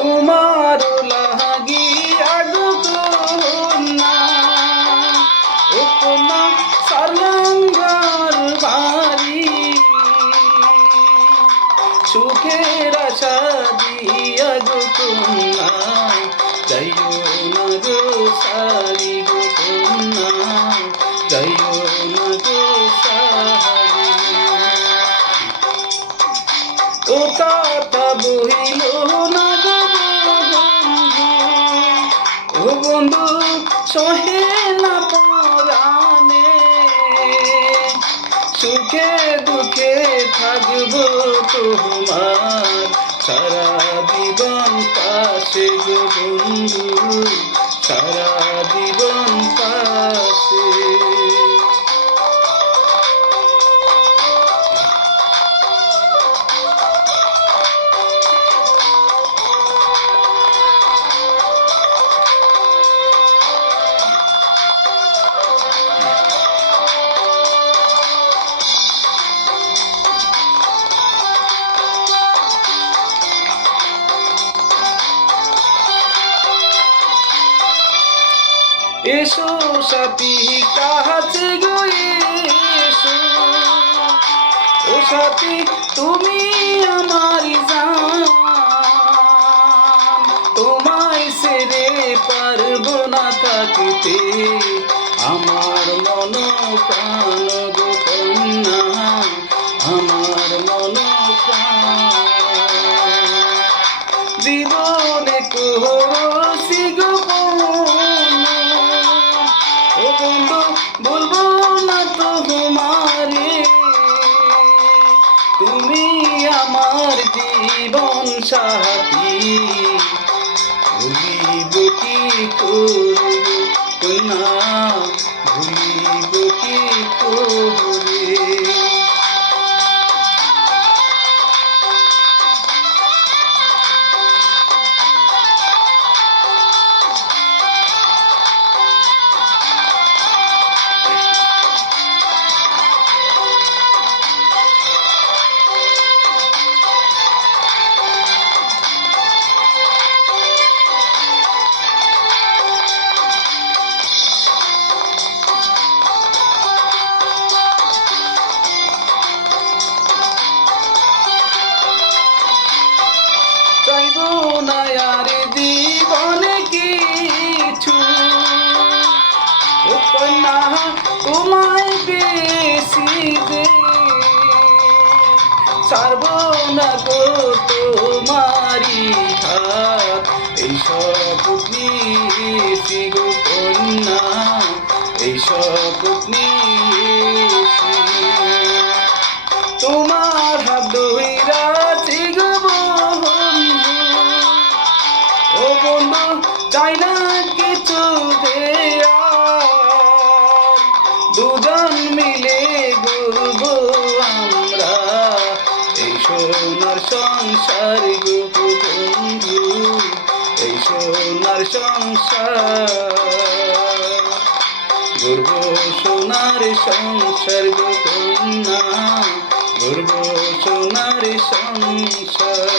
তোমার লাগিয়া গো কন্যা ও কন্যা সারঙ্গার বাড়ি সুখের আশা দিয়া গো কন্যা যাইও না গো সারি গো যাইও ও কথা বহিল না সহে না পরানে সুখে দুঃখে থাকব তোমার। সারা জীবন পাশে গো বন্ধু সারা এসো সাথী কাছে গো এসো। ও সাথী, তুমি আমার জান। তোমায় সেরে পারব না থাকতে আমার মন প্রাণ কন্যা, আমার মন প্রাণ। জীবনে কোহসি সাথী ভুলিব কি করব না ভুলিব কি করে? আর জীবনে কিছু। কন্যা তোমায় বেশি দে। সারব না গো তোমারি হাত। এই সব নিয়েছি গো কন্যা ও বন্ধু চাই না কিছু দুজন মিলে ঘুরব আমরা এই সোনার সংসার বন্ধু এই সোনার সংসার। গর্ব সোনার সংসার কন্যা গর্ব সোনার সংসার।